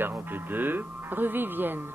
42. Rue Vivienne.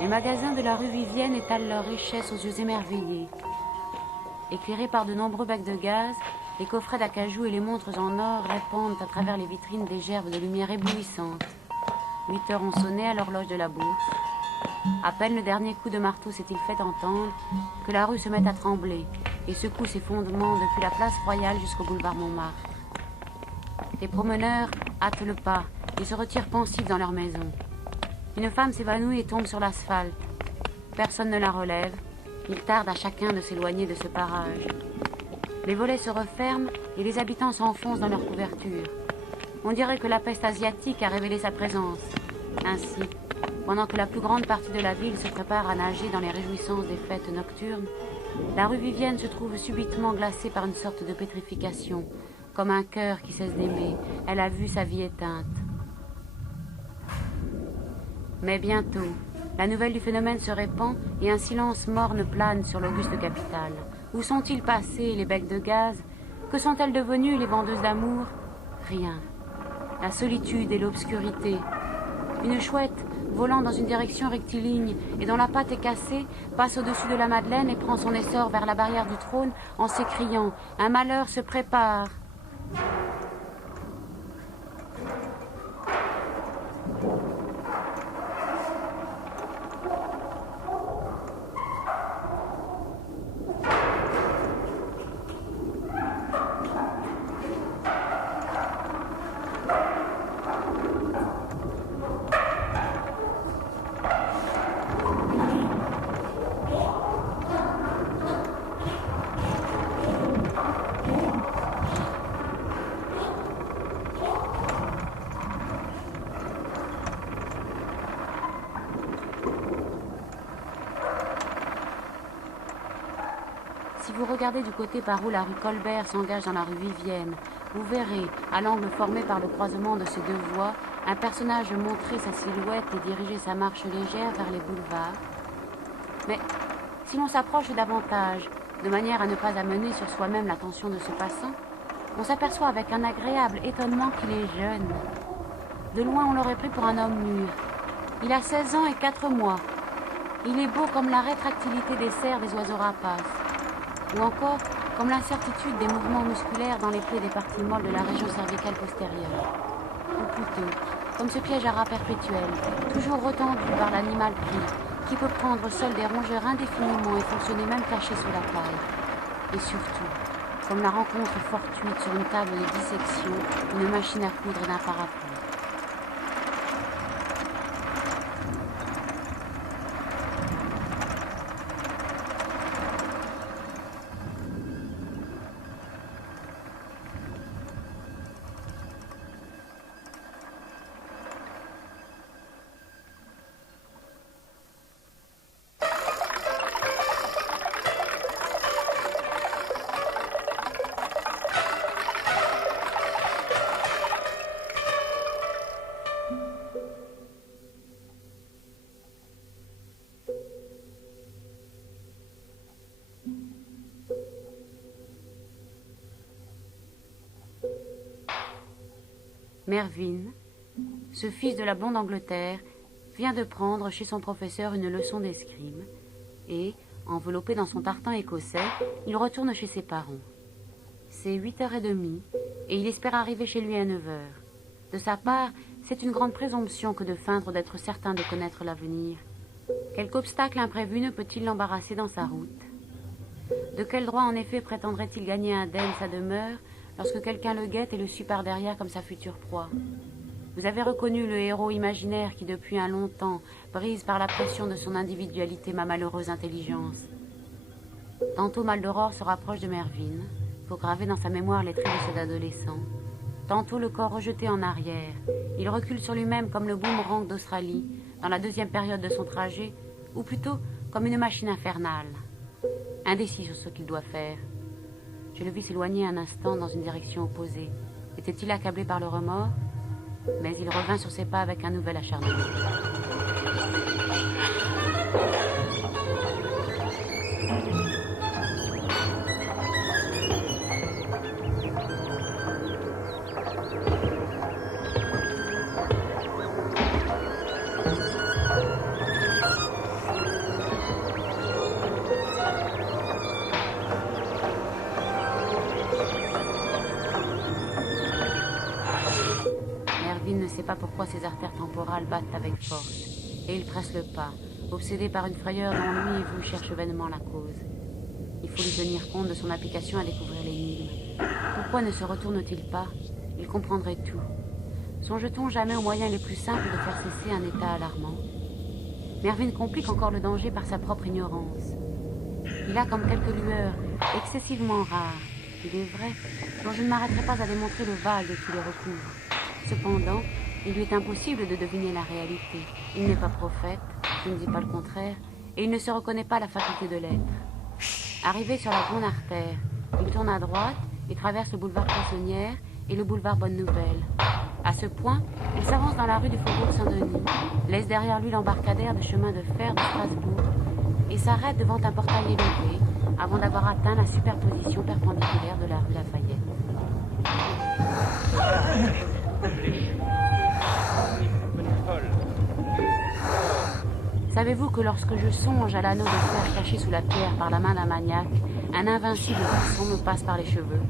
Les magasins de la rue Vivienne étalent leurs richesses aux yeux émerveillés. Éclairés par de nombreux becs de gaz, les coffrets d'acajou et les montres en or répandent à travers les vitrines des gerbes de lumière éblouissantes. 8 heures ont sonné à l'horloge de la bourse. À peine le dernier coup de marteau s'est-il fait entendre que la rue se met à trembler et secoue ses fondements depuis la place Royale jusqu'au boulevard Montmartre. Les promeneurs hâtent le pas et se retirent pensifs dans leur maison. Une femme s'évanouit et tombe sur l'asphalte. Personne ne la relève. Il tarde à chacun de s'éloigner de ce parage. Les volets se referment et les habitants s'enfoncent dans leurs couvertures. On dirait que la peste asiatique a révélé sa présence. Ainsi, pendant que la plus grande partie de la ville se prépare à nager dans les réjouissances des fêtes nocturnes, la rue Vivienne se trouve subitement glacée par une sorte de pétrification, comme un cœur qui cesse d'aimer. Elle a vu sa vie éteinte. Mais bientôt, la nouvelle du phénomène se répand et un silence morne plane sur l'auguste capitale. Où sont-ils passés, les becs de gaz? Que sont-elles devenues, les vendeuses d'amour? Rien. La solitude et l'obscurité. Une chouette, volant dans une direction rectiligne et dont la patte est cassée, passe au-dessus de la Madeleine et prend son essor vers la barrière du trône en s'écriant « Un malheur se prépare !» Si vous regardez du côté par où la rue Colbert s'engage dans la rue Vivienne, vous verrez, à l'angle formé par le croisement de ces deux voies, un personnage montrer sa silhouette et diriger sa marche légère vers les boulevards. Mais si l'on s'approche davantage, de manière à ne pas amener sur soi-même l'attention de ce passant, on s'aperçoit avec un agréable étonnement qu'il est jeune. De loin, on l'aurait pris pour un homme mûr. Il a 16 ans et 4 mois. Il est beau comme la rétractilité des serres des oiseaux rapaces, ou encore comme l'incertitude des mouvements musculaires dans les plaies des parties molles de la région cervicale postérieure. Ou plutôt, comme ce piège à rat perpétuel, toujours retendu par l'animal pris, qui peut prendre seul des rongeurs indéfiniment et fonctionner même caché sous la paille. Et surtout, comme la rencontre fortuite sur une table de dissection, une machine à coudre d'un parapluie. Mervyn, ce fils de la blonde Angleterre, vient de prendre chez son professeur une leçon d'escrime et, Enveloppé dans son tartan écossais, il retourne chez ses parents. C'est 8h30 et il espère arriver chez lui à 9h. De sa part, c'est une grande présomption que de feindre d'être certain de connaître l'avenir. Quelque obstacle imprévu ne peut-il l'embarrasser dans sa route? De quel droit, en effet, prétendrait-il gagner indemne sa demeure lorsque quelqu'un le guette et le suit par derrière comme sa future proie? Vous avez reconnu le héros imaginaire qui, depuis un long temps, brise par la pression de son individualité ma malheureuse intelligence. Tantôt Maldoror se rapproche de Mervyn, pour graver dans sa mémoire les traits de cet adolescent. Tantôt le corps rejeté en arrière, il recule sur lui-même comme le boomerang d'Australie, dans la deuxième période de son trajet, ou plutôt comme une machine infernale. Indécis sur ce qu'il doit faire. Je le vis s'éloigner un instant dans une direction opposée. Était-il accablé par le remords? Mais il revint sur ses pas avec un nouvel acharnement. Mervyn ne sait pas pourquoi ses artères temporales battent avec force, et il presse le pas, obsédé par une frayeur dont lui et vous cherchent vainement la cause. Il faut lui tenir compte de son application à découvrir l'énigme. Pourquoi ne se retourne-t-il pas? Il comprendrait tout. Songe-t-on jamais aux moyens les plus simples de faire cesser un état alarmant? Mervyn complique encore le danger par sa propre ignorance. Il a comme quelques lueurs excessivement rares, il est vrai, dont je ne m'arrêterai pas à démontrer le vague qui les recouvre. Cependant, il lui est impossible de deviner la réalité. Il n'est pas prophète, je ne dis pas le contraire, et il ne se reconnaît pas la faculté de l'être. Arrivé sur la grande artère, il tourne à droite et traverse le boulevard Poissonnière et le boulevard Bonne Nouvelle. À ce point, il s'avance dans la rue du Faubourg Saint-Denis, laisse derrière lui l'embarcadère de chemin de fer de Strasbourg et s'arrête devant un portail élevé avant d'avoir atteint la superposition perpendiculaire de la rue Lafayette. Savez-vous que lorsque je songe à l'anneau de fer caché sous la pierre par la main d'un maniaque, un invincible garçon me passe par les cheveux?